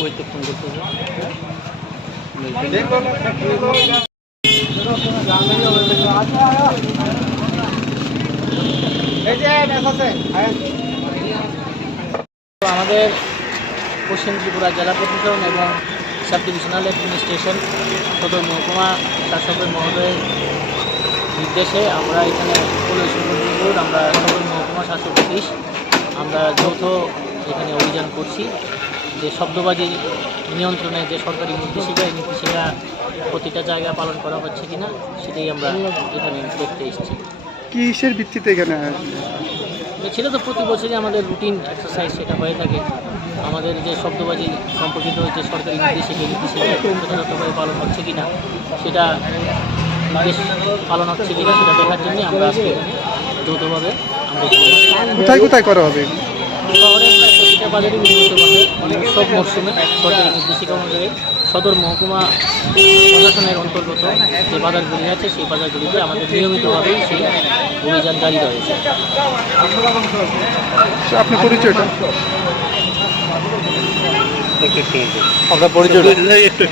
Phone করতেছে আমাদের পশ্চিম ত্রিপুরা জেলা প্রশাসন এবং সাব ডিভিশনাল অ্যাডমিনিস্ট্রেশন সদর মহকুমা শাসকের মহোদয়ের নির্দেশে আমরা এখানে আমরা সদর মহকুমা শাসক অফিস আমরা যৌথ এখানে অভিযান করছি যে শব্দবাজি নিয়ন্ত্রণে যে সরকারি নির্দেশিকা এই নির্দেশিকা প্রতিটা জায়গায় পালন করা হচ্ছে কিনা সেটাই আমরা এখানে দেখতে এসেছি। কিসের ভিত্তিতে এখানে ছিল তো প্রতি বছরই আমাদের রুটিন এক্সারসাইজ সেটা হয়ে থাকে। আমাদের যে শব্দবাজি সম্পর্কিত যে সরকারি নির্দেশিকা যথাযথভাবে পালন হচ্ছে কিনা সেটা নির্দেশ পালন হচ্ছে কিনা সেটা দেখার জন্যই আমরা আজকে যৌথভাবে কোথায় কোথায় করা হবে? শহরের প্রায় প্রতিটা বাজারই নিয়মিতভাবে সব মরশুমে সরকারি নির্দেশিকা অনুযায়ী সদর মহকুমা প্রশাসনের অন্তর্গত যে বাজারগুলি আছে সেই বাজারগুলিতে আমাদের নিয়মিতভাবেই সেই অভিযান জারি রয়েছে। আপনার পরিচয়টা? আপনার পরিচয়টা একটু